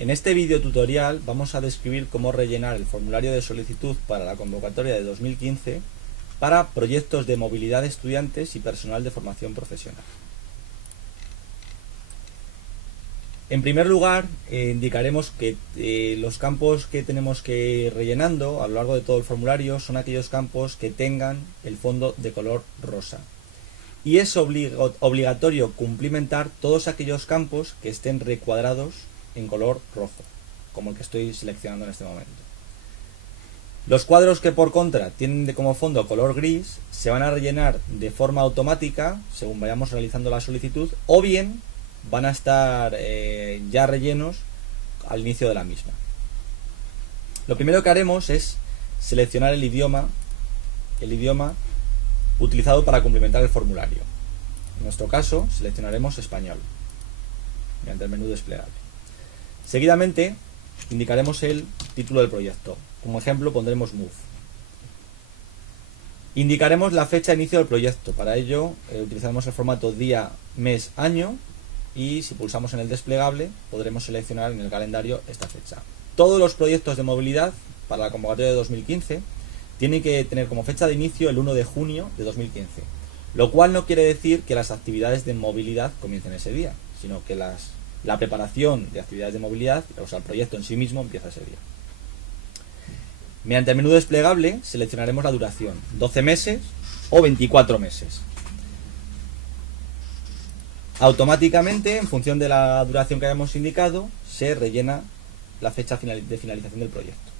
En este vídeo tutorial vamos a describir cómo rellenar el formulario de solicitud para la convocatoria de 2015 para proyectos de movilidad de estudiantes y personal de formación profesional. En primer lugar, indicaremos que los campos que tenemos que ir rellenando a lo largo de todo el formulario son aquellos campos que tengan el fondo de color rosa. Y es obligatorio cumplimentar todos aquellos campos que estén recuadrados en color rojo, como el que estoy seleccionando en este momento. Los cuadros que por contra tienen como fondo color gris se van a rellenar de forma automática según vayamos realizando la solicitud, o bien van a estar ya rellenos al inicio de la misma. Lo primero que haremos es seleccionar el idioma utilizado para complementar el formulario. En nuestro caso seleccionaremos español mediante el menú desplegable. Seguidamente indicaremos el título del proyecto. Como ejemplo pondremos MOVE. Indicaremos la fecha de inicio del proyecto. Para ello utilizaremos el formato día, mes, año, y si pulsamos en el desplegable podremos seleccionar en el calendario esta fecha. Todos los proyectos de movilidad para la convocatoria de 2015 tienen que tener como fecha de inicio el 1 de junio de 2015, lo cual no quiere decir que las actividades de movilidad comiencen ese día, sino que la preparación de actividades de movilidad, o sea, el proyecto en sí mismo, empieza ese día. Mediante el menú desplegable seleccionaremos la duración, 12 meses o 24 meses. Automáticamente, en función de la duración que hayamos indicado, se rellena la fecha de finalización del proyecto.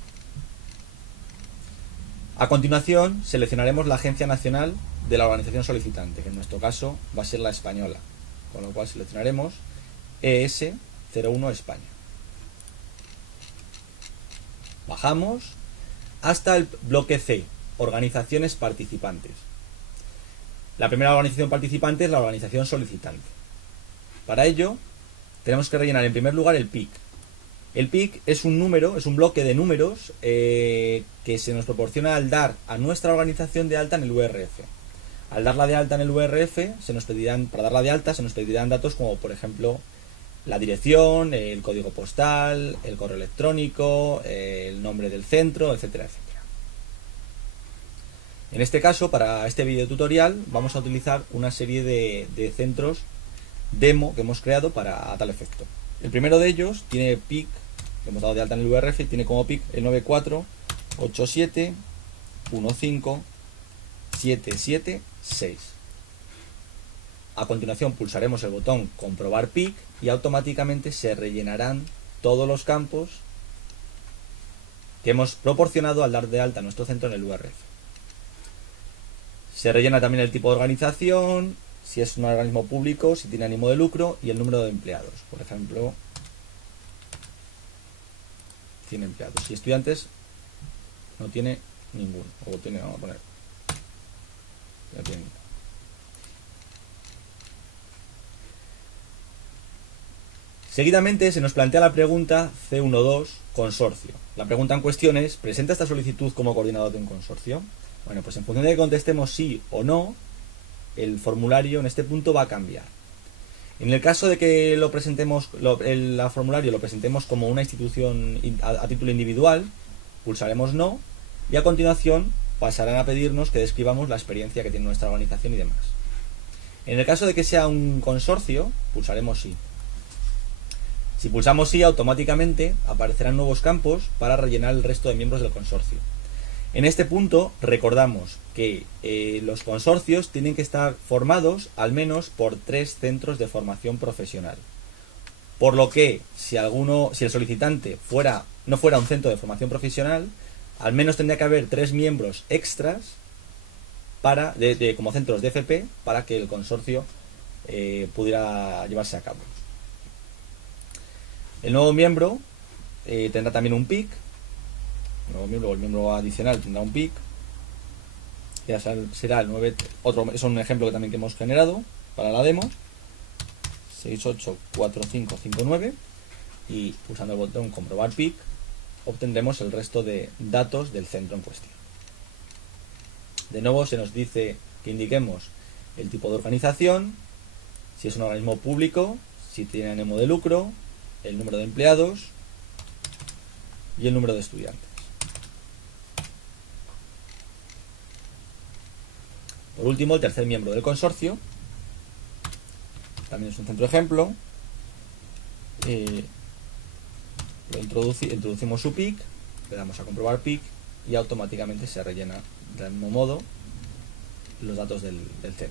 A continuación, seleccionaremos la agencia nacional de la organización solicitante, que en nuestro caso va a ser la española, con lo cual seleccionaremos ES01 España. Bajamos hasta el bloque C, organizaciones participantes. La primera organización participante es la organización solicitante. Para ello, tenemos que rellenar en primer lugar el PIC. El PIC es un número, es un bloque de números que se nos proporciona al dar a nuestra organización de alta en el URF. Al darla de alta en el URF, para darla de alta se nos pedirán datos como, por ejemplo, la dirección, el código postal, el correo electrónico, el nombre del centro, etcétera, etcétera. En este caso, para este video tutorial, vamos a utilizar una serie de centros demo que hemos creado a tal efecto. El primero de ellos tiene PIC, que hemos dado de alta en el URF, y tiene como PIC el 948715776. A continuación pulsaremos el botón comprobar PIC y automáticamente se rellenarán todos los campos que hemos proporcionado al dar de alta nuestro centro en el URF. Se rellena también el tipo de organización, si es un organismo público, si tiene ánimo de lucro y el número de empleados. Por ejemplo, 100 empleados. Y estudiantes no tiene ninguno. O tiene, vamos a poner. No tiene ninguno. Seguidamente se nos plantea la pregunta C12, consorcio. La pregunta en cuestión es: ¿presenta esta solicitud como coordinador de un consorcio? Bueno, pues en función de que contestemos sí o no, el formulario en este punto va a cambiar. En el caso de que el formulario lo presentemos como una institución a título individual, pulsaremos no, y a continuación pasarán a pedirnos que describamos la experiencia que tiene nuestra organización y demás. En el caso de que sea un consorcio, pulsaremos sí. Si pulsamos sí, automáticamente aparecerán nuevos campos para rellenar el resto de miembros del consorcio. En este punto recordamos que los consorcios tienen que estar formados al menos por 3 centros de formación profesional. Por lo que si el solicitante no fuera un centro de formación profesional, al menos tendría que haber 3 miembros extras como centros de FP para que el consorcio pudiera llevarse a cabo. El nuevo miembro tendrá también un PIC. El miembro adicional tendrá un PIC, ya será el 9, es un ejemplo que también hemos generado para la demo, 684559, y pulsando el botón comprobar PIC obtendremos el resto de datos del centro en cuestión. De nuevo se nos dice que indiquemos el tipo de organización, si es un organismo público, si tiene ánimo de lucro, el número de empleados y el número de estudiantes. Por último, el tercer miembro del consorcio, también es un centro ejemplo. Introducimos su PIC, le damos a comprobar PIC y automáticamente se rellena del mismo modo los datos del centro.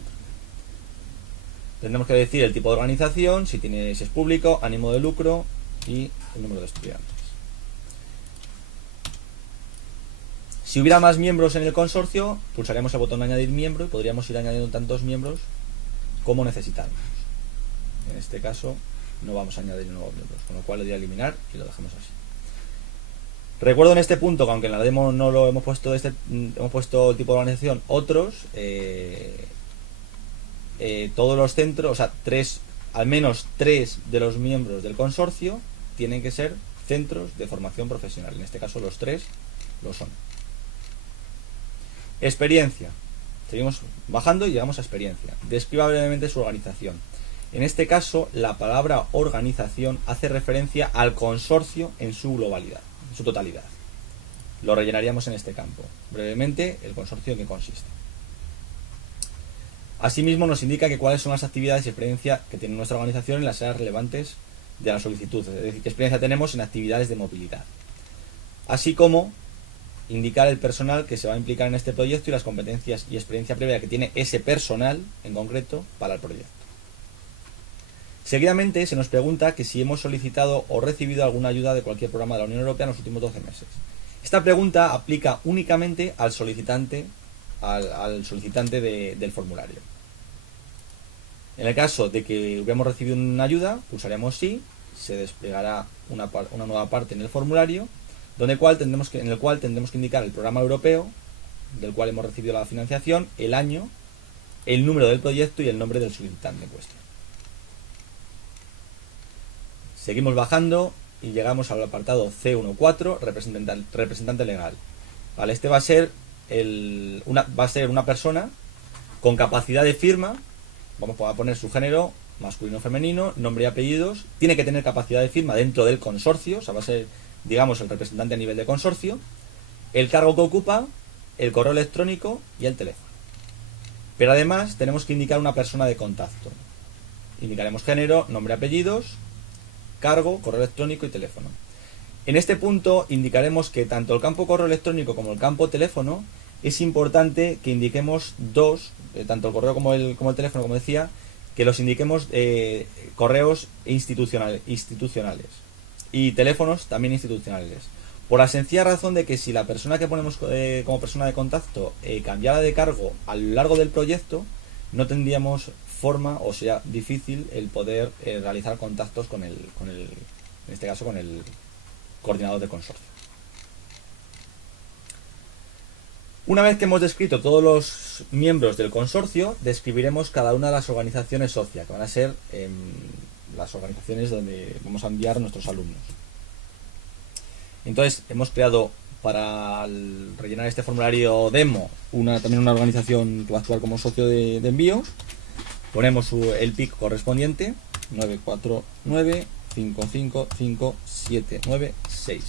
Tendremos que decir el tipo de organización, si es público, ánimo de lucro y el número de estudiantes. Si hubiera más miembros en el consorcio, pulsaríamos el botón añadir miembro y podríamos ir añadiendo tantos miembros como necesitamos. En este caso no vamos a añadir nuevos miembros, con lo cual le doy a eliminar y lo dejamos así. Recuerdo en este punto que aunque en la demo no lo hemos puesto, hemos puesto el tipo de organización, otros, todos los centros, o sea, al menos 3 de los miembros del consorcio tienen que ser centros de formación profesional. En este caso los 3 lo son. Experiencia. Seguimos bajando y llegamos a experiencia. Describa brevemente su organización. En este caso, la palabra organización hace referencia al consorcio en su globalidad, en su totalidad. Lo rellenaríamos en este campo. Brevemente, el consorcio en qué consiste. Asimismo, nos indica que cuáles son las actividades y experiencia que tiene nuestra organización en las áreas relevantes de la solicitud. Es decir, qué experiencia tenemos en actividades de movilidad. Así como indicar el personal que se va a implicar en este proyecto y las competencias y experiencia previa que tiene ese personal en concreto para el proyecto. Seguidamente se nos pregunta que si hemos solicitado o recibido alguna ayuda de cualquier programa de la Unión Europea en los últimos 12 meses. Esta pregunta aplica únicamente al solicitante, del formulario. En el caso de que hubiéramos recibido una ayuda, pulsaremos sí, se desplegará una nueva parte en el formulario, en el cual tendremos que indicar el programa europeo del cual hemos recibido la financiación, el año, el número del proyecto y el nombre del solicitante en cuestión. Seguimos bajando y llegamos al apartado C14, representante legal. Vale, este va a ser una persona con capacidad de firma. Vamos a poner su género, masculino o femenino, nombre y apellidos. Tiene que tener capacidad de firma dentro del consorcio, o sea, va a ser, digamos, el representante a nivel de consorcio, el cargo que ocupa, el correo electrónico y el teléfono. Pero además tenemos que indicar una persona de contacto. Indicaremos género, nombre y apellidos, cargo, correo electrónico y teléfono. En este punto indicaremos que tanto el campo correo electrónico como el campo teléfono es importante que indiquemos tanto el correo como el teléfono, como decía, que los indiquemos correos institucionales y teléfonos también institucionales. Por la sencilla razón de que si la persona que ponemos como persona de contacto cambiara de cargo a lo largo del proyecto, no tendríamos forma, o sea, difícil el poder realizar contactos en este caso con el coordinador de consorcio. Una vez que hemos descrito todos los miembros del consorcio, describiremos cada una de las organizaciones socias, que van a ser las organizaciones donde vamos a enviar a nuestros alumnos. Entonces, hemos creado para rellenar este formulario demo también una organización que va a actuar como socio de envío. Ponemos el PIC correspondiente, 949555796.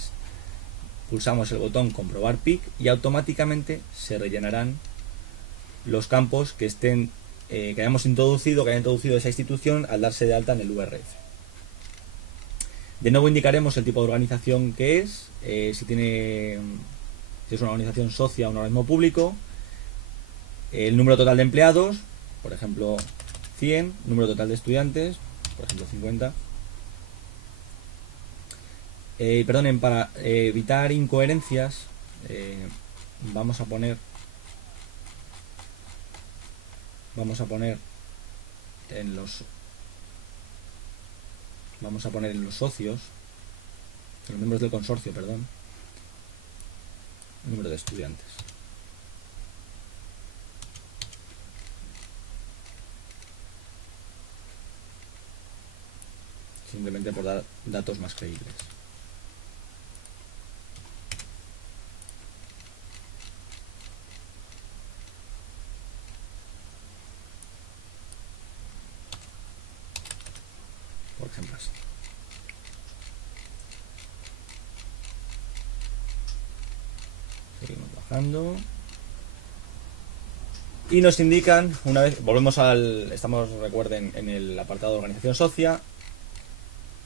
Pulsamos el botón comprobar PIC y automáticamente se rellenarán los campos que hayamos introducido, que haya introducido esa institución al darse de alta en el URF. De nuevo indicaremos el tipo de organización que es, si es una organización socia o un organismo público, el número total de empleados, por ejemplo 100, número total de estudiantes, por ejemplo 50. Perdonen, para evitar incoherencias, vamos a poner en los socios, en los miembros del consorcio, perdón, el número de estudiantes. Simplemente por dar datos más creíbles. Por ejemplo así. bajando. Y nos indican, una vez, volvemos estamos, recuerden, en el apartado de organización socia,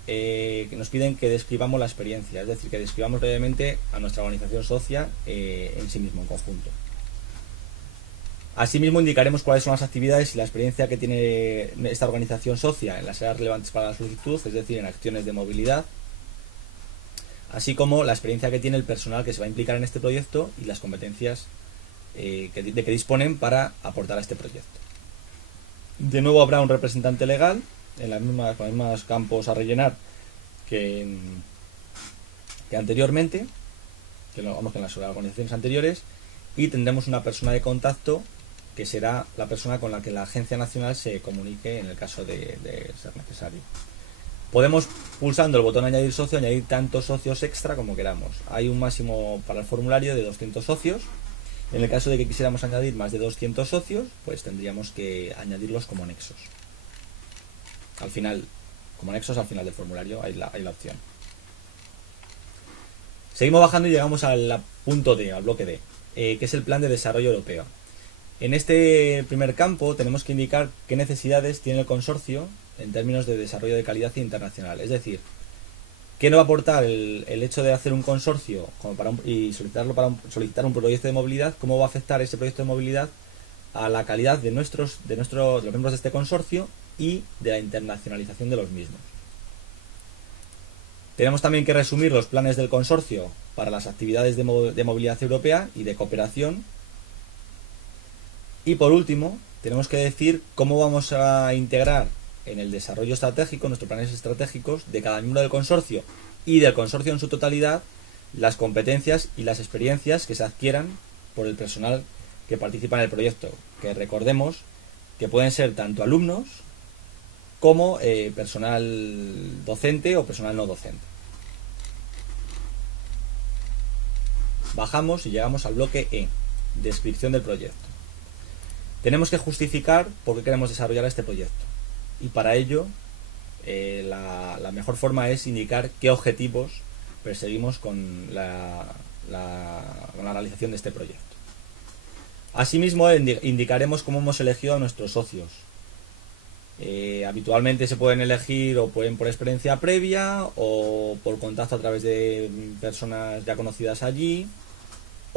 que nos piden que describamos la experiencia, es decir, que describamos brevemente a nuestra organización socia en sí mismo, en conjunto. Asimismo, indicaremos cuáles son las actividades y la experiencia que tiene esta organización socia en las áreas relevantes para la solicitud, es decir, en acciones de movilidad, así como la experiencia que tiene el personal que se va a implicar en este proyecto y las competencias de que disponen para aportar a este proyecto. De nuevo habrá un representante legal con los mismos campos a rellenar que anteriormente, que en las organizaciones anteriores, y tendremos una persona de contacto que será la persona con la que la agencia nacional se comunique en el caso de ser necesario. Podemos, pulsando el botón añadir socio, añadir tantos socios extra como queramos. Hay un máximo para el formulario de 200 socios. En el caso de que quisiéramos añadir más de 200 socios, pues tendríamos que añadirlos como anexos. Al final, como anexos al final del formulario hay la opción. Seguimos bajando y llegamos al punto D, al bloque D, que es el Plan de Desarrollo Europeo. En este primer campo tenemos que indicar qué necesidades tiene el consorcio en términos de desarrollo de calidad internacional. Es decir, ¿qué nos va a aportar el hecho de hacer un consorcio y solicitar un proyecto de movilidad? ¿Cómo va a afectar ese proyecto de movilidad a la calidad de los miembros de este consorcio y de la internacionalización de los mismos? Tenemos también que resumir los planes del consorcio para las actividades de movilidad europea y de cooperación. Y por último, tenemos que decir cómo vamos a integrar en el desarrollo estratégico, nuestros planes estratégicos de cada miembro del consorcio y del consorcio en su totalidad, las competencias y las experiencias que se adquieran por el personal que participa en el proyecto, que recordemos que pueden ser tanto alumnos como personal docente o personal no docente. Bajamos y llegamos al bloque E, descripción del proyecto. Tenemos que justificar por qué queremos desarrollar este proyecto. Y para ello, la mejor forma es indicar qué objetivos perseguimos con la realización de este proyecto. Asimismo, indicaremos cómo hemos elegido a nuestros socios. Habitualmente se pueden elegir o pueden por experiencia previa o por contacto a través de personas ya conocidas allí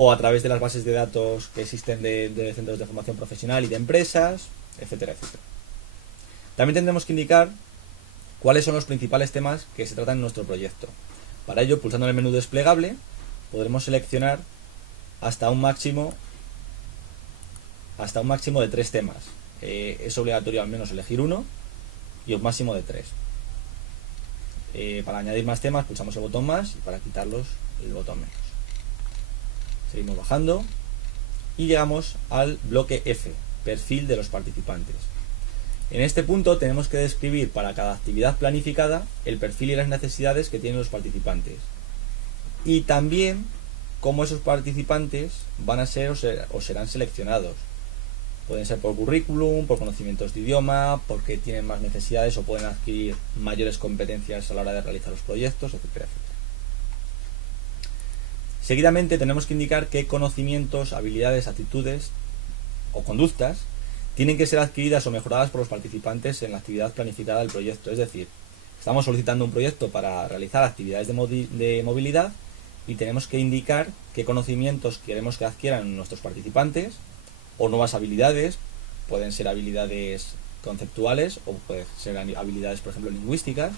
o a través de las bases de datos que existen de centros de formación profesional y de empresas, etcétera, etcétera. También tendremos que indicar cuáles son los principales temas que se tratan en nuestro proyecto. Para ello, pulsando en el menú desplegable, podremos seleccionar hasta un máximo de 3 temas. Es obligatorio al menos elegir uno y un máximo de 3. Para añadir más temas, pulsamos el botón más y para quitarlos, el botón menos. Seguimos bajando y llegamos al bloque F, perfil de los participantes. En este punto tenemos que describir para cada actividad planificada el perfil y las necesidades que tienen los participantes y también cómo esos participantes van a ser o serán seleccionados. Pueden ser por currículum, por conocimientos de idioma, porque tienen más necesidades o pueden adquirir mayores competencias a la hora de realizar los proyectos, etcétera, etcétera. Seguidamente tenemos que indicar qué conocimientos, habilidades, actitudes o conductas tienen que ser adquiridas o mejoradas por los participantes en la actividad planificada del proyecto. Es decir, estamos solicitando un proyecto para realizar actividades de movilidad y tenemos que indicar qué conocimientos queremos que adquieran nuestros participantes o nuevas habilidades. Pueden ser habilidades conceptuales o pueden ser habilidades, por ejemplo, lingüísticas,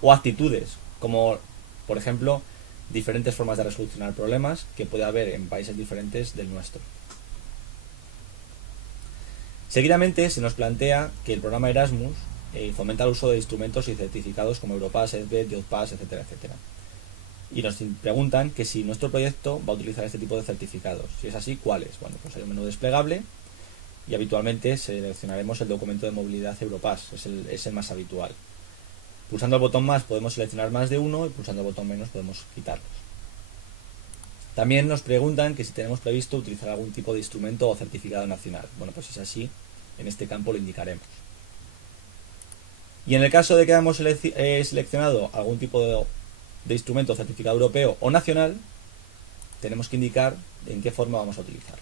o actitudes, como por ejemplo diferentes formas de resolucionar problemas que puede haber en países diferentes del nuestro. Seguidamente se nos plantea que el programa Erasmus fomenta el uso de instrumentos y certificados como Europass, EDVET, JobPass, etcétera, etcétera. Y nos preguntan que si nuestro proyecto va a utilizar este tipo de certificados. Si es así, ¿cuáles? Bueno, pues hay un menú desplegable y habitualmente seleccionaremos el documento de movilidad Europass, es el más habitual. Pulsando el botón más podemos seleccionar más de uno y pulsando el botón menos podemos quitarlos. También nos preguntan que si tenemos previsto utilizar algún tipo de instrumento o certificado nacional. Bueno, pues si es así, en este campo lo indicaremos. Y en el caso de que hayamos seleccionado algún tipo de instrumento o certificado europeo o nacional, tenemos que indicar en qué forma vamos a utilizar.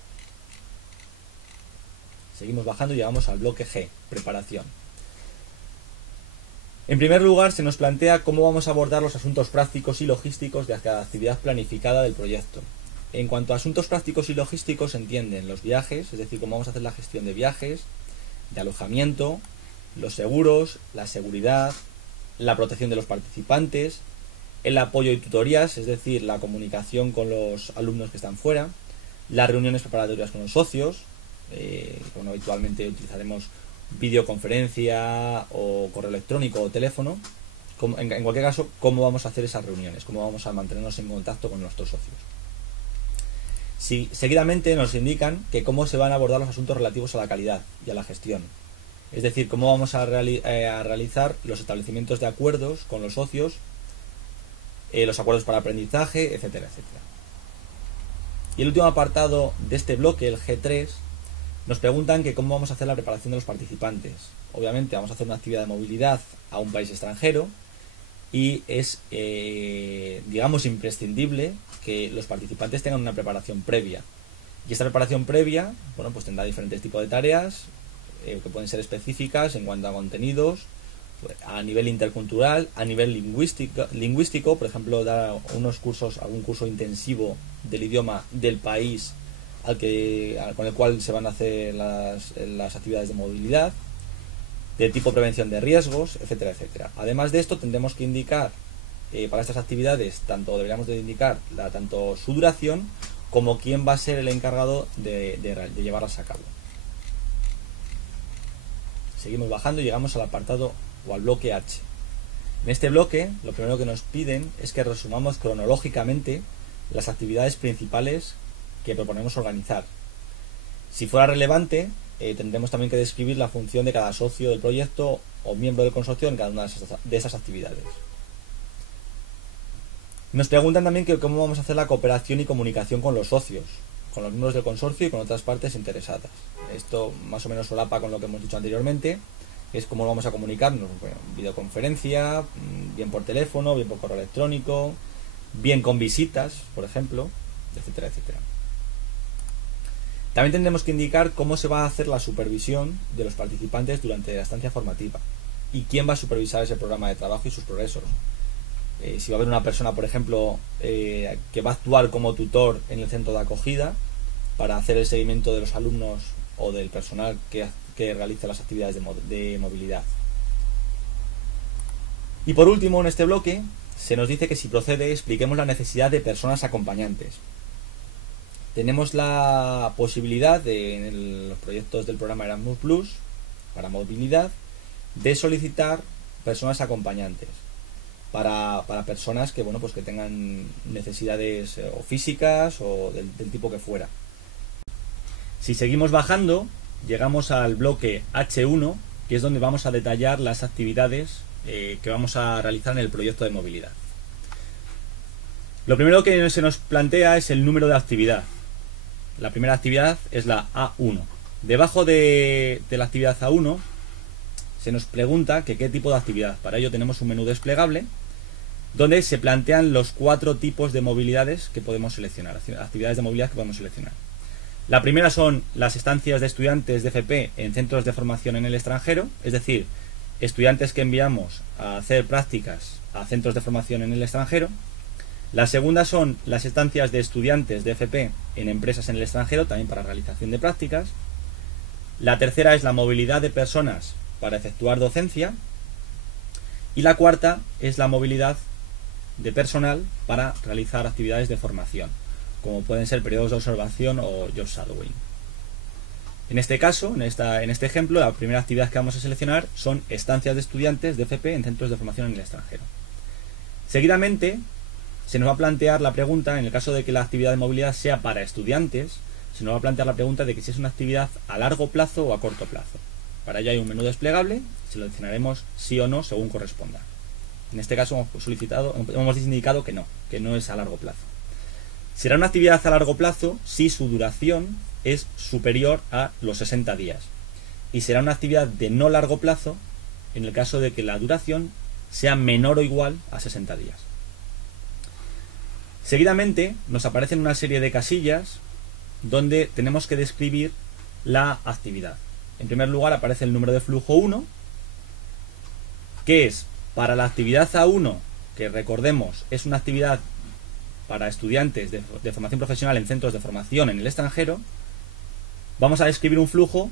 Seguimos bajando y llegamos al bloque G, preparación. En primer lugar, se nos plantea cómo vamos a abordar los asuntos prácticos y logísticos de cada actividad planificada del proyecto. En cuanto a asuntos prácticos y logísticos, se entienden los viajes, es decir, cómo vamos a hacer la gestión de viajes, de alojamiento, los seguros, la seguridad, la protección de los participantes, el apoyo y tutorías, es decir, la comunicación con los alumnos que están fuera, las reuniones preparatorias con los socios, habitualmente utilizaremos videoconferencia o correo electrónico o teléfono. En cualquier caso, cómo vamos a hacer esas reuniones, cómo vamos a mantenernos en contacto con nuestros socios. Seguidamente nos indican que cómo se van a abordar los asuntos relativos a la calidad y a la gestión. Es decir, cómo vamos a realizar los establecimientos de acuerdos con los socios, los acuerdos para aprendizaje, etcétera, etcétera. Y el último apartado de este bloque, el G3, nos preguntan que cómo vamos a hacer la preparación de los participantes. Obviamente vamos a hacer una actividad de movilidad a un país extranjero y es, digamos, imprescindible que los participantes tengan una preparación previa. Y esta preparación previa, bueno, pues tendrá diferentes tipos de tareas que pueden ser específicas en cuanto a contenidos, a nivel intercultural, a nivel lingüístico, por ejemplo, dar algún curso intensivo del idioma del país con el cual se van a hacer las actividades de movilidad, de tipo prevención de riesgos, etcétera, etcétera. Además de esto, tendremos que indicar para estas actividades, deberíamos de indicar tanto su duración como quién va a ser el encargado de llevarlas a cabo. Seguimos bajando y llegamos al apartado o al bloque H. En este bloque, lo primero que nos piden es que resumamos cronológicamente las actividades principales que proponemos organizar. Si fuera relevante, tendremos también que describir la función de cada socio del proyecto o miembro del consorcio en cada una de esas actividades. Nos preguntan también que cómo vamos a hacer la cooperación y comunicación con los socios, con los miembros del consorcio y con otras partes interesadas. Esto más o menos solapa con lo que hemos dicho anteriormente, que es cómo vamos a comunicarnos, bueno, videoconferencia, bien por teléfono, bien por correo electrónico, bien con visitas, por ejemplo, etcétera, etcétera. También tendremos que indicar cómo se va a hacer la supervisión de los participantes durante la estancia formativa y quién va a supervisar ese programa de trabajo y sus progresos. Si va a haber una persona, por ejemplo, que va a actuar como tutor en el centro de acogida para hacer el seguimiento de los alumnos o del personal que realiza las actividades de movilidad. Y por último, en este bloque, se nos dice que si procede, expliquemos la necesidad de personas acompañantes. Tenemos la posibilidad en los proyectos del programa Erasmus Plus para movilidad de solicitar personas acompañantes para personas que, bueno, pues que tengan necesidades o físicas o del tipo que fuera. Si seguimos bajando, llegamos al bloque H1, que es donde vamos a detallar las actividades que vamos a realizar en el proyecto de movilidad. Lo primero que se nos plantea es el número de actividad. La primera actividad es la A1. Debajo de la actividad A1 se nos pregunta que qué tipo de actividad. Para ello tenemos un menú desplegable donde se plantean los 4 tipos de movilidades que podemos seleccionar, actividades de movilidad que podemos seleccionar. La primera son las estancias de estudiantes de FP en centros de formación en el extranjero, es decir, estudiantes que enviamos a hacer prácticas a centros de formación en el extranjero. La segunda son las estancias de estudiantes de FP en empresas en el extranjero, también para realización de prácticas. La tercera es la movilidad de personas para efectuar docencia. Y la cuarta es la movilidad de personal para realizar actividades de formación, como pueden ser periodos de observación o job shadowing. En este caso, en este ejemplo, la primera actividad que vamos a seleccionar son estancias de estudiantes de FP en centros de formación en el extranjero. Seguidamente, se nos va a plantear la pregunta, en el caso de que la actividad de movilidad sea para estudiantes, se nos va a plantear la pregunta de que si es una actividad a largo plazo o a corto plazo. Para ello hay un menú desplegable, seleccionaremos sí o no según corresponda. En este caso hemos indicado que no es a largo plazo. Será una actividad a largo plazo si su duración es superior a los 60 días. Y será una actividad de no largo plazo en el caso de que la duración sea menor o igual a 60 días. Seguidamente nos aparecen una serie de casillas donde tenemos que describir la actividad. En primer lugar aparece el número de flujo 1, que es para la actividad A1, que recordemos es una actividad para estudiantes de formación profesional en centros de formación en el extranjero. Vamos a describir un flujo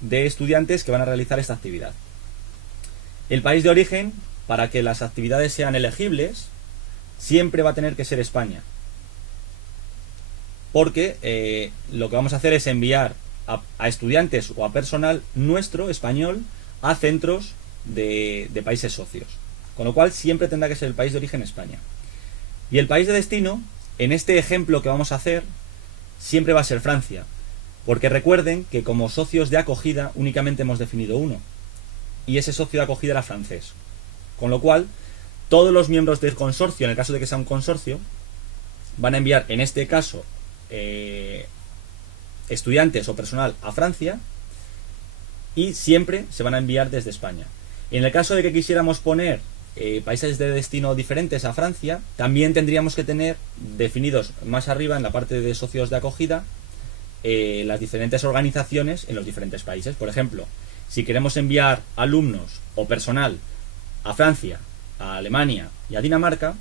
de estudiantes que van a realizar esta actividad. El país de origen, para que las actividades sean elegibles, siempre va a tener que ser España, porque lo que vamos a hacer es enviar a estudiantes o a personal nuestro, español, a centros de países socios, con lo cual siempre tendrá que ser el país de origen España. Y el país de destino, en este ejemplo que vamos a hacer, siempre va a ser Francia, porque recuerden que como socios de acogida únicamente hemos definido uno, y ese socio de acogida era francés, con lo cual todos los miembros del consorcio, en el caso de que sea un consorcio, van a enviar, en este caso, estudiantes o personal a Francia, y siempre se van a enviar desde España. En el caso de que quisiéramos poner países de destino diferentes a Francia, también tendríamos que tener definidos más arriba, en la parte de socios de acogida, las diferentes organizaciones en los diferentes países. Por ejemplo, si queremos enviar alumnos o personal a Francia, a Alemania y a Dinamarca,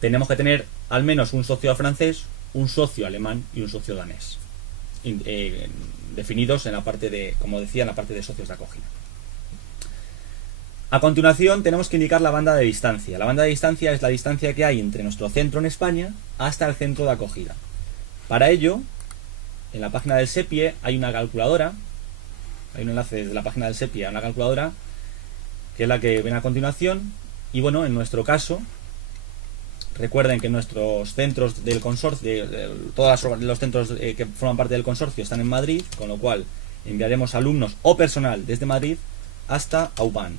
tenemos que tener al menos un socio francés, un socio alemán y un socio danés, definidos en la parte de, como decía, en la parte de socios de acogida. A continuación tenemos que indicar la banda de distancia. La banda de distancia es la distancia que hay entre nuestro centro en España hasta el centro de acogida. Para ello, en la página del SEPIE hay una calculadora, hay un enlace desde la página del SEPIE a una calculadora, que es la que viene a continuación. Y bueno, en nuestro caso, recuerden que nuestros centros del consorcio, todos los centros que forman parte del consorcio están en Madrid, con lo cual enviaremos alumnos o personal desde Madrid hasta Auban,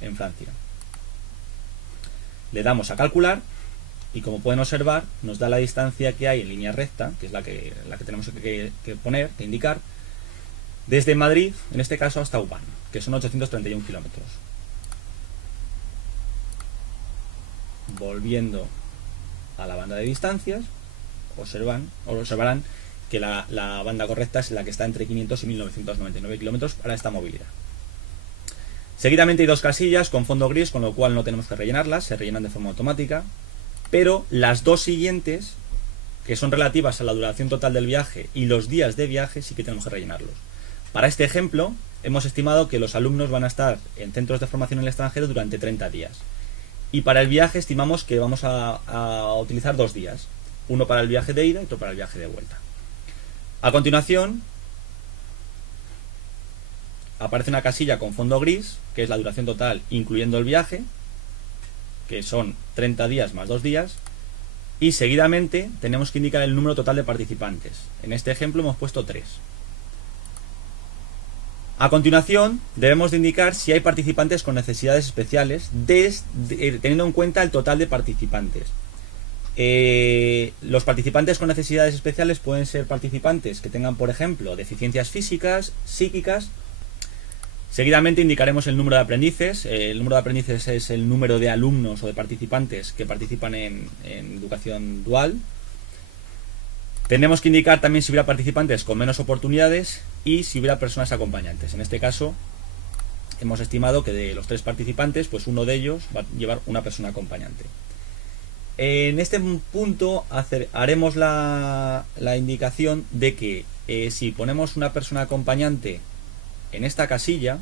en Francia. Le damos a calcular y, como pueden observar, nos da la distancia que hay en línea recta, que es la que tenemos que poner, que indicar, desde Madrid, en este caso, hasta Auban, que son 831 kilómetros. Volviendo a la banda de distancias, observarán que la banda correcta es la que está entre 500 y 1999 kilómetros para esta movilidad. Seguidamente hay dos casillas con fondo gris, con lo cual no tenemos que rellenarlas, se rellenan de forma automática, pero las dos siguientes, que son relativas a la duración total del viaje y los días de viaje, sí que tenemos que rellenarlos. Para este ejemplo, hemos estimado que los alumnos van a estar en centros de formación en el extranjero durante 30 días. Y para el viaje estimamos que vamos a utilizar 2 días, uno para el viaje de ida y otro para el viaje de vuelta. A continuación, aparece una casilla con fondo gris, que es la duración total incluyendo el viaje, que son 30 días más 2 días, y seguidamente tenemos que indicar el número total de participantes. En este ejemplo hemos puesto 3. A continuación, debemos de indicar si hay participantes con necesidades especiales, teniendo en cuenta el total de participantes. Los participantes con necesidades especiales pueden ser participantes que tengan, por ejemplo, deficiencias físicas, psíquicas. Seguidamente indicaremos el número de aprendices. El número de aprendices es el número de alumnos o de participantes que participan en educación dual. Tenemos que indicar también si hubiera participantes con menos oportunidades y si hubiera personas acompañantes. En este caso, hemos estimado que de los 3 participantes, pues uno de ellos va a llevar una persona acompañante. En este punto haremos la indicación de que si ponemos una persona acompañante en esta casilla,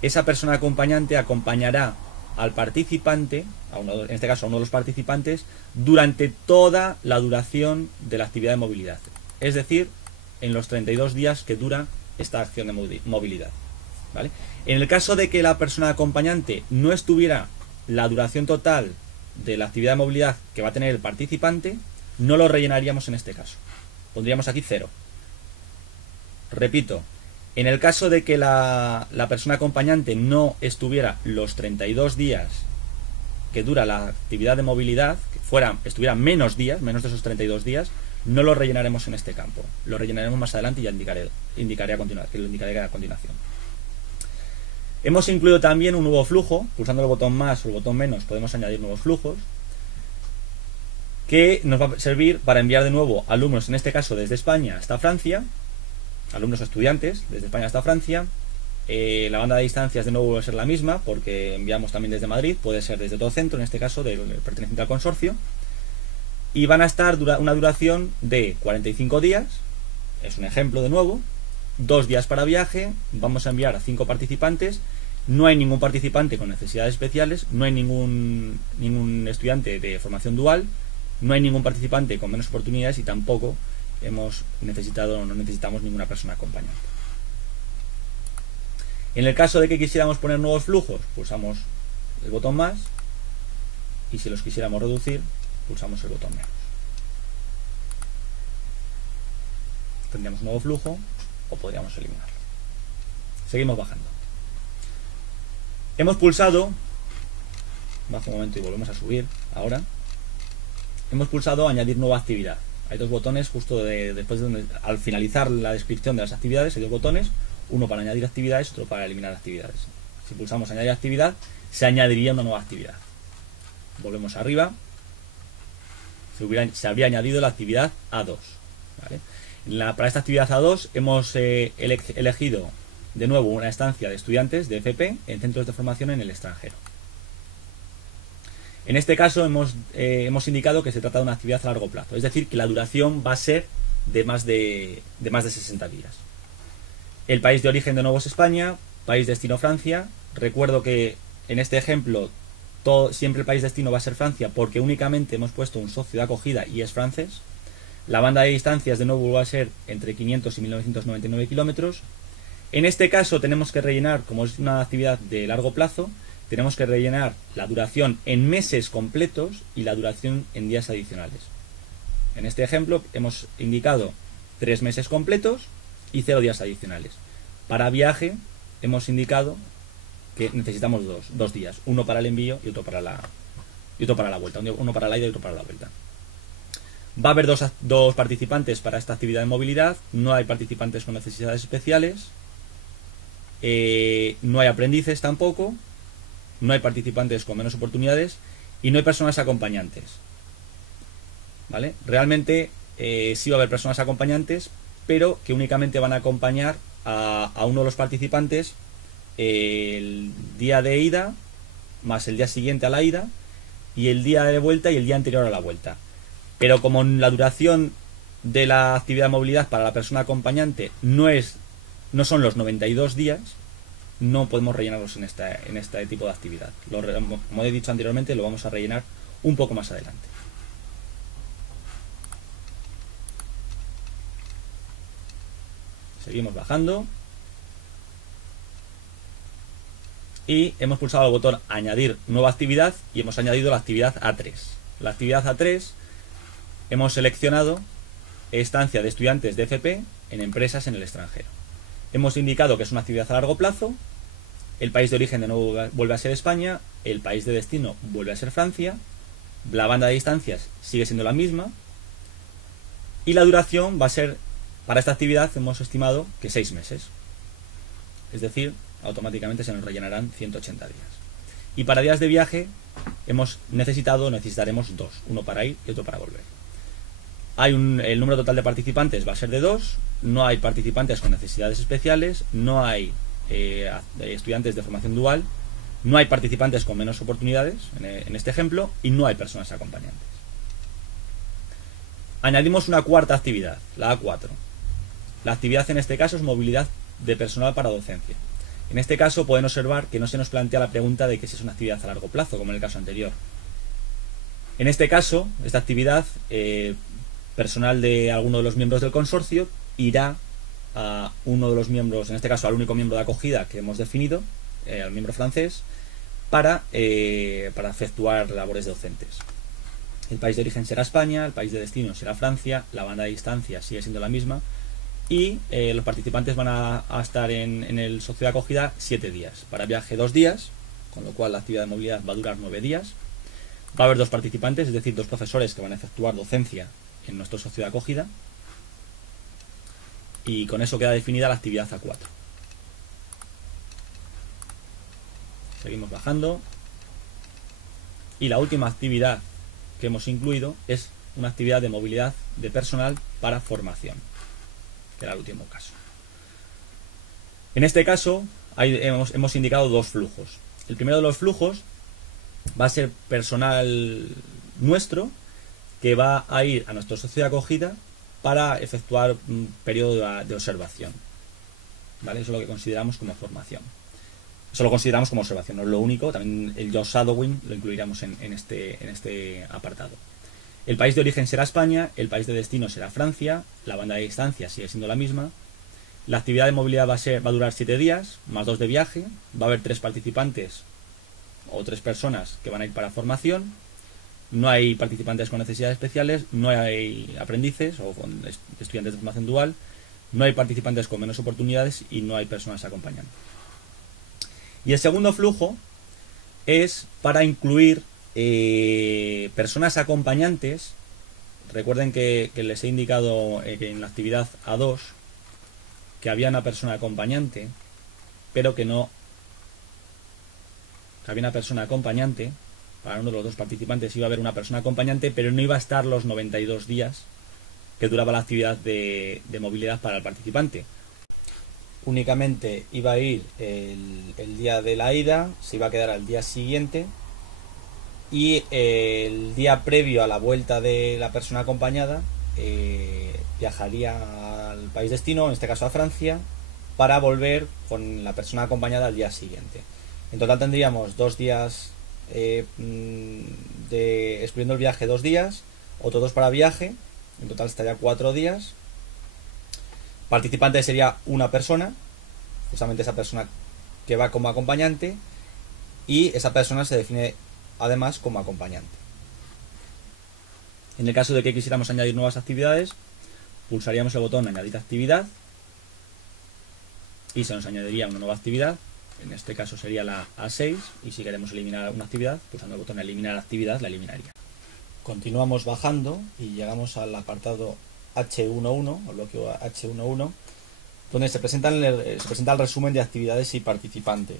esa persona acompañante acompañará al participante, en este caso a uno de los participantes, durante toda la duración de la actividad de movilidad. Es decir, en los 32 días que dura esta acción de movilidad, ¿vale? En el caso de que la persona acompañante no estuviera la duración total de la actividad de movilidad que va a tener el participante, no lo rellenaríamos en este caso. Pondríamos aquí 0. Repito, en el caso de que la persona acompañante no estuviera los 32 días que dura la actividad de movilidad, que estuviera menos días, menos de esos 32 días, no lo rellenaremos en este campo. Lo rellenaremos más adelante y ya indicaré a continuación. Hemos incluido también un nuevo flujo, pulsando el botón más o el botón menos podemos añadir nuevos flujos, que nos va a servir para enviar de nuevo alumnos, en este caso desde España hasta Francia, alumnos o estudiantes desde España hasta Francia. La banda de distancias de nuevo va a ser la misma, porque enviamos también desde Madrid, puede ser desde todo centro, en este caso del perteneciente al consorcio, y van a estar una duración de 45 días, es un ejemplo de nuevo, 2 días para viaje, vamos a enviar a 5 participantes, no hay ningún participante con necesidades especiales, no hay ningún estudiante de formación dual, no hay ningún participante con menos oportunidades y tampoco no necesitamos ninguna persona acompañante. En el caso de que quisiéramos poner nuevos flujos, pulsamos el botón más, y si los quisiéramos reducir, pulsamos el botón menos. Tendríamos un nuevo flujo o podríamos eliminarlo. Seguimos bajando. Hemos pulsado, bajo un momento y volvemos a subir ahora. Hemos pulsado añadir nueva actividad. Hay 2 botones justo después de al finalizar la descripción de las actividades, hay 2 botones, uno para añadir actividades, otro para eliminar actividades. Si pulsamos añadir actividad, se añadiría una nueva actividad. Volvemos arriba, se habría añadido la actividad A2. ¿Vale? Para esta actividad A2 hemos elegido de nuevo una estancia de estudiantes de FP en centros de formación en el extranjero. En este caso hemos indicado que se trata de una actividad a largo plazo, es decir, que la duración va a ser de más de 60 días. El país de origen de nuevo es España, país destino Francia. Recuerdo que en este ejemplo siempre el país destino va a ser Francia porque únicamente hemos puesto un socio de acogida y es francés. La banda de distancias de nuevo va a ser entre 500 y 1999 kilómetros. En este caso tenemos que rellenar, como es una actividad de largo plazo, tenemos que rellenar la duración en meses completos y la duración en días adicionales. En este ejemplo hemos indicado 3 meses completos y 0 días adicionales. Para viaje hemos indicado que necesitamos dos días, uno para el envío y otro para la vuelta, uno para la ida y otro para la vuelta. Va a haber dos participantes para esta actividad de movilidad, no hay participantes con necesidades especiales, no hay aprendices tampoco, no hay participantes con menos oportunidades y no hay personas acompañantes. ¿Vale? Realmente sí va a haber personas acompañantes, pero que únicamente van a acompañar a uno de los participantes el día de ida, más el día siguiente a la ida, y el día de vuelta y el día anterior a la vuelta. Pero como la duración de la actividad de movilidad para la persona acompañante no son los 92 días, no podemos rellenarlos en este tipo de actividad. Como he dicho anteriormente, lo vamos a rellenar un poco más adelante. Seguimos bajando. Y hemos pulsado el botón añadir nueva actividad y hemos añadido la actividad A3. La actividad A3 hemos seleccionado estancia de estudiantes de FP en empresas en el extranjero. Hemos indicado que es una actividad a largo plazo, el país de origen de nuevo vuelve a ser España, el país de destino vuelve a ser Francia, la banda de distancias sigue siendo la misma y la duración va a ser, para esta actividad hemos estimado que 6 meses. Es decir, automáticamente se nos rellenarán 180 días. Y para días de viaje necesitaremos 2, uno para ir y otro para volver. El número total de participantes va a ser de 2, no hay participantes con necesidades especiales, no hay estudiantes de formación dual, no hay participantes con menos oportunidades en este ejemplo y no hay personas acompañantes. Añadimos una cuarta actividad, la A4. La actividad en este caso es movilidad de personal para docencia. En este caso pueden observar que no se nos plantea la pregunta de que si es una actividad a largo plazo, como en el caso anterior. En este caso, esta actividad, personal de alguno de los miembros del consorcio irá a uno de los miembros, en este caso al único miembro de acogida que hemos definido, al miembro francés, para efectuar labores docentes. El país de origen será España, el país de destino será Francia, la banda de distancia sigue siendo la misma y los participantes van a estar en el socio de acogida 7 días. Para viaje 2 días, con lo cual la actividad de movilidad va a durar 9 días. Va a haber 2 participantes, es decir, 2 profesores que van a efectuar docencia en nuestro socio de acogida. Y con eso queda definida la actividad A4. Seguimos bajando. Y la última actividad que hemos incluido es una actividad de movilidad de personal para formación, que era el último caso. En este caso hemos indicado dos flujos. El primero de los flujos va a ser personal nuestro que va a ir a nuestro socio de acogida para efectuar un periodo de observación. ¿Vale? Eso es lo que consideramos como formación. Eso lo consideramos como observación, no es lo único. También el job shadowing lo incluiríamos en este apartado. El país de origen será España, el país de destino será Francia, la banda de distancia sigue siendo la misma. La actividad de movilidad va a durar 7 días, más 2 de viaje. Va a haber 3 participantes o 3 personas que van a ir para formación. No hay participantes con necesidades especiales, no hay aprendices o con estudiantes de formación dual, no hay participantes con menos oportunidades y no hay personas acompañando. Y el segundo flujo es para incluir personas acompañantes. Recuerden que les he indicado que en la actividad A2 que había una persona acompañante, pero que había una persona acompañante. Para uno de los dos participantes iba a haber una persona acompañante, pero no iba a estar los 92 días que duraba la actividad de movilidad para el participante. Únicamente iba a ir el día de la ida, se iba a quedar al día siguiente, y el día previo a la vuelta de la persona acompañada viajaría al país destino, en este caso a Francia, para volver con la persona acompañada al día siguiente. En total tendríamos 2 días, excluyendo el viaje, 2 días, otros 2 para viaje, en total estaría 4 días. Participante sería una persona, justamente esa persona que va como acompañante, y esa persona se define además como acompañante. En el caso de que quisiéramos añadir nuevas actividades, pulsaríamos el botón añadir actividad y se nos añadiría una nueva actividad. En este caso sería la A6, y si queremos eliminar una actividad, pulsando el botón eliminar actividad, la eliminaría. Continuamos bajando y llegamos al apartado H11, o bloque H11, donde se presenta el resumen de actividades y participantes.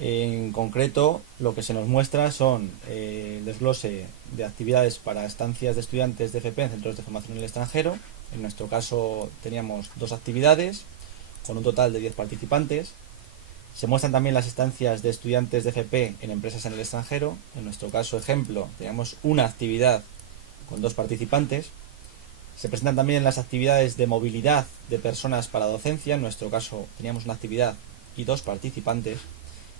En concreto, lo que se nos muestra son el desglose de actividades para estancias de estudiantes de FP en centros de formación en el extranjero. En nuestro caso teníamos 2 actividades, con un total de 10 participantes. Se muestran también las estancias de estudiantes de FP en empresas en el extranjero. En nuestro caso ejemplo, teníamos una actividad con 2 participantes. Se presentan también las actividades de movilidad de personas para docencia. En nuestro caso teníamos una actividad y 2 participantes.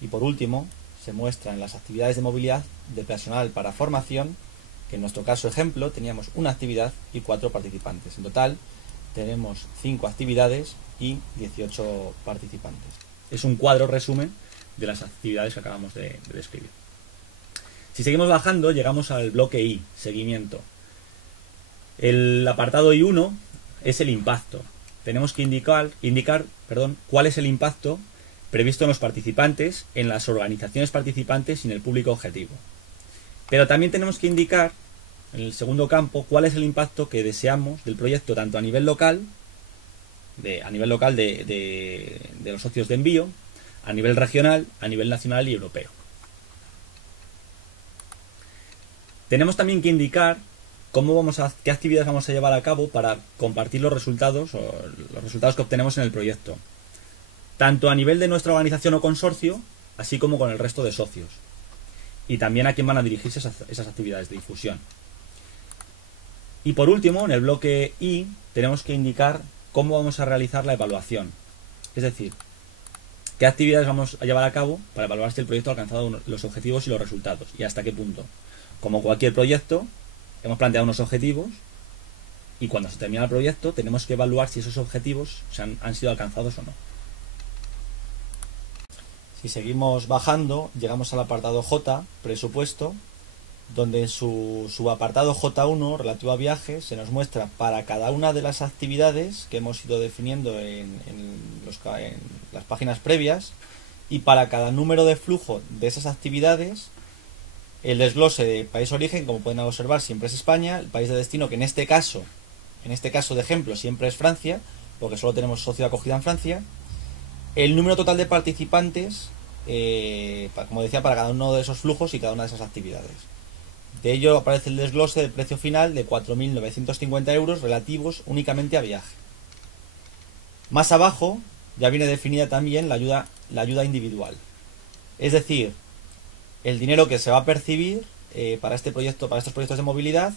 Y por último, se muestran las actividades de movilidad de personal para formación, que en nuestro caso ejemplo teníamos una actividad y 4 participantes. En total tenemos 5 actividades y 18 participantes. Es un cuadro resumen de las actividades que acabamos de describir. Si seguimos bajando, llegamos al bloque I, seguimiento. El apartado I1 es el impacto. Tenemos que indicar cuál es el impacto previsto en los participantes, en las organizaciones participantes y en el público objetivo. Pero también tenemos que indicar, en el segundo campo, cuál es el impacto que deseamos del proyecto, tanto a nivel local, de los socios de envío, a nivel regional, a nivel nacional y europeo. Tenemos también que indicar qué actividades vamos a llevar a cabo para compartir los resultados que obtenemos en el proyecto, tanto a nivel de nuestra organización o consorcio, así como con el resto de socios, y también a quién van a dirigirse esas actividades de difusión. Y por último, en el bloque I, tenemos que indicar cómo vamos a realizar la evaluación, es decir, qué actividades vamos a llevar a cabo para evaluar si el proyecto ha alcanzado los objetivos y los resultados, y hasta qué punto. Como cualquier proyecto, hemos planteado unos objetivos, y cuando se termina el proyecto tenemos que evaluar si esos objetivos han sido alcanzados o no. Si seguimos bajando, llegamos al apartado J, presupuesto, donde en su apartado J1, relativo a viajes, se nos muestra para cada una de las actividades que hemos ido definiendo en las páginas previas, y para cada número de flujo de esas actividades, el desglose de país origen, como pueden observar, siempre es España, el país de destino, que en este caso de ejemplo siempre es Francia, porque solo tenemos socio de acogida en Francia, el número total de participantes como decía, para cada uno de esos flujos y cada una de esas actividades. De ello aparece el desglose del precio final de 4.950 euros relativos únicamente a viaje. Más abajo ya viene definida también la ayuda individual. Es decir, el dinero que se va a percibir para estos proyectos de movilidad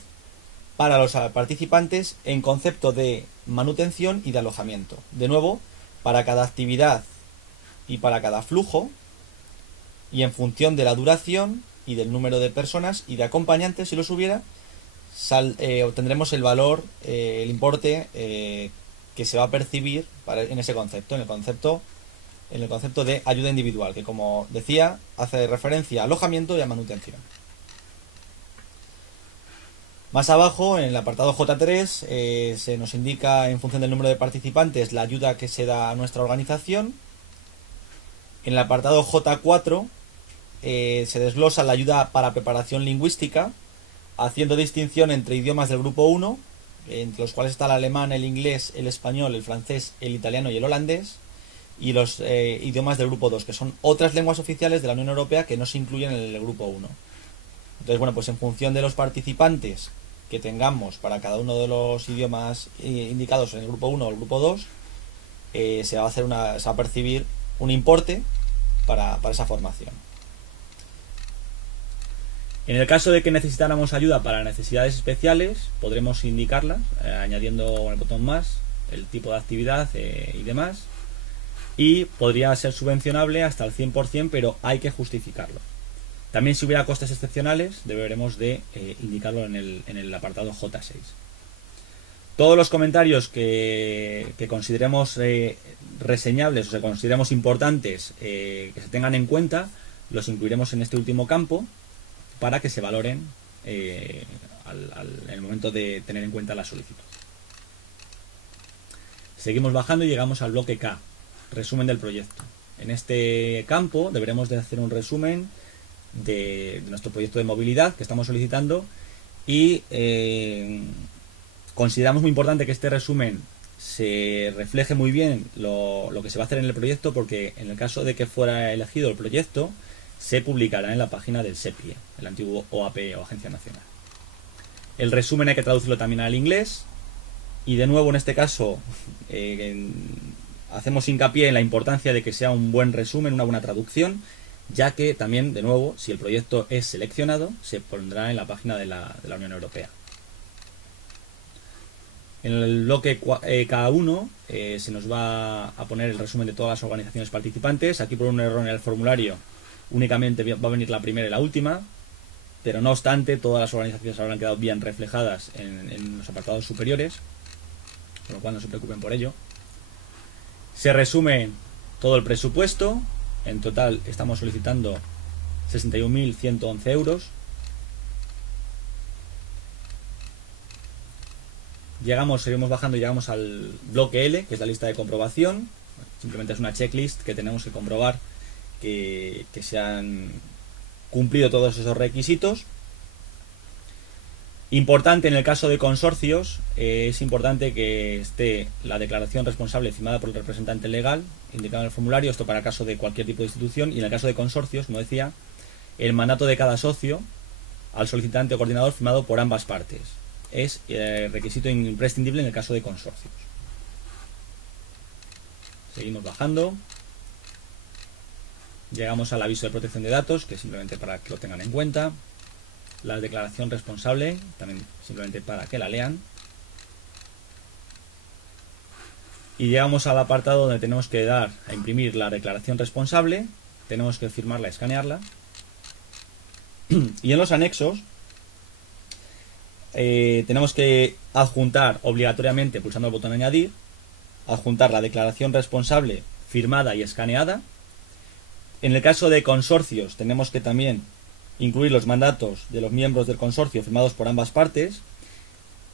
para los participantes en concepto de manutención y de alojamiento. De nuevo, para cada actividad y para cada flujo, y en función de la duración y del número de personas y de acompañantes, si los hubiera, obtendremos el valor, el importe que se va a percibir en ese concepto, en el concepto de ayuda individual, que, como decía, hace referencia a alojamiento y a manutención. Más abajo, en el apartado J3, se nos indica, en función del número de participantes, la ayuda que se da a nuestra organización. En el apartado J4 se desglosa la ayuda para preparación lingüística, haciendo distinción entre idiomas del grupo 1, entre los cuales está el alemán, el inglés, el español, el francés, el italiano y el holandés, y los idiomas del grupo 2, que son otras lenguas oficiales de la Unión Europea que no se incluyen en el grupo 1. Entonces, bueno, pues en función de los participantes que tengamos para cada uno de los idiomas indicados en el grupo 1 o el grupo 2, se va a percibir un importe para esa formación. En el caso de que necesitáramos ayuda para necesidades especiales, podremos indicarlas añadiendo en el botón más el tipo de actividad y demás, y podría ser subvencionable hasta el 100%, pero hay que justificarlo. También, si hubiera costes excepcionales, deberemos de indicarlo en el apartado J6. Todos los comentarios que consideremos reseñables o que consideremos importantes que se tengan en cuenta, los incluiremos en este último campo para que se valoren en el momento de tener en cuenta la solicitud. Seguimos bajando y llegamos al bloque K, resumen del proyecto. En este campo deberemos de hacer un resumen de nuestro proyecto de movilidad que estamos solicitando, y consideramos muy importante que este resumen se refleje muy bien lo que se va a hacer en el proyecto, porque en el caso de que fuera elegido el proyecto, se publicará en la página del SEPIE, el antiguo OAP o Agencia Nacional. El resumen hay que traducirlo también al inglés, y de nuevo en este caso hacemos hincapié en la importancia de que sea un buen resumen, una buena traducción, ya que también, de nuevo, si el proyecto es seleccionado, se pondrá en la página de la Unión Europea. En el bloque K1 se nos va a poner el resumen de todas las organizaciones participantes. Aquí, por un error en el formulario, únicamente va a venir la primera y la última, pero no obstante, todas las organizaciones habrán quedado bien reflejadas en los apartados superiores, con lo cual no se preocupen por ello. Se resume todo el presupuesto. En total estamos solicitando 61.111 euros. Seguimos bajando y llegamos al bloque L, que es la lista de comprobación. Simplemente es una checklist que tenemos que comprobar que se han cumplido todos esos requisitos. Importante en el caso de consorcios, es importante que esté la declaración responsable firmada por el representante legal, indicado en el formulario, esto para el caso de cualquier tipo de institución, y en el caso de consorcios, como decía, el mandato de cada socio al solicitante o coordinador firmado por ambas partes. Es requisito imprescindible en el caso de consorcios. Seguimos bajando. Llegamos al aviso de protección de datos, que es simplemente para que lo tengan en cuenta. La declaración responsable, también simplemente para que la lean. Y llegamos al apartado donde tenemos que dar a imprimir la declaración responsable, tenemos que firmarla, escanearla. Y en los anexos tenemos que adjuntar obligatoriamente, pulsando el botón añadir, adjuntar la declaración responsable firmada y escaneada. En el caso de consorcios tenemos que también incluir los mandatos de los miembros del consorcio firmados por ambas partes.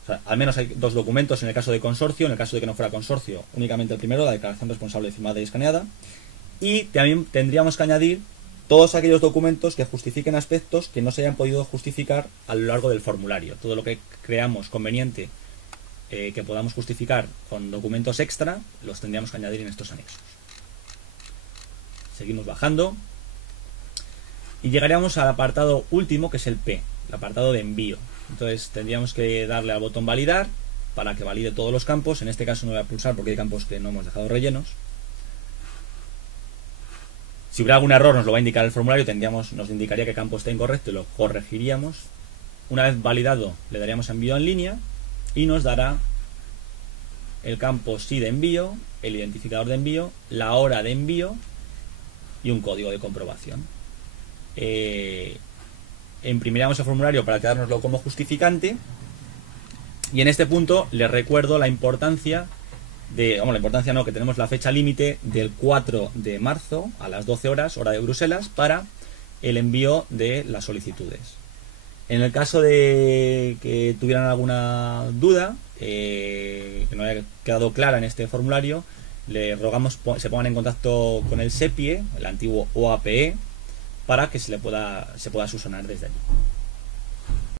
O sea, al menos hay dos documentos en el caso de consorcio. En el caso de que no fuera consorcio, únicamente el primero, la declaración responsable firmada y escaneada. Y también tendríamos que añadir todos aquellos documentos que justifiquen aspectos que no se hayan podido justificar a lo largo del formulario. Todo lo que creamos conveniente que podamos justificar con documentos extra, los tendríamos que añadir en estos anexos. Seguimos bajando. Y llegaríamos al apartado último, que es el P, el apartado de envío. Entonces tendríamos que darle al botón validar para que valide todos los campos. En este caso no voy a pulsar porque hay campos que no hemos dejado rellenos. Si hubiera algún error nos lo va a indicar el formulario, nos indicaría que campo está incorrecto y lo corregiríamos. Una vez validado le daríamos a envío en línea y nos dará el campo sí de envío, el identificador de envío, la hora de envío y un código de comprobación. Imprimiríamos el formulario para quedárnoslo como justificante, y en este punto les recuerdo la importancia que tenemos la fecha límite del 4 de marzo a las 12 horas, hora de Bruselas, para el envío de las solicitudes. En el caso de que tuvieran alguna duda, que no haya quedado clara en este formulario, le rogamos se pongan en contacto con el SEPIE, el antiguo OAPE, para que se pueda subsanar desde allí.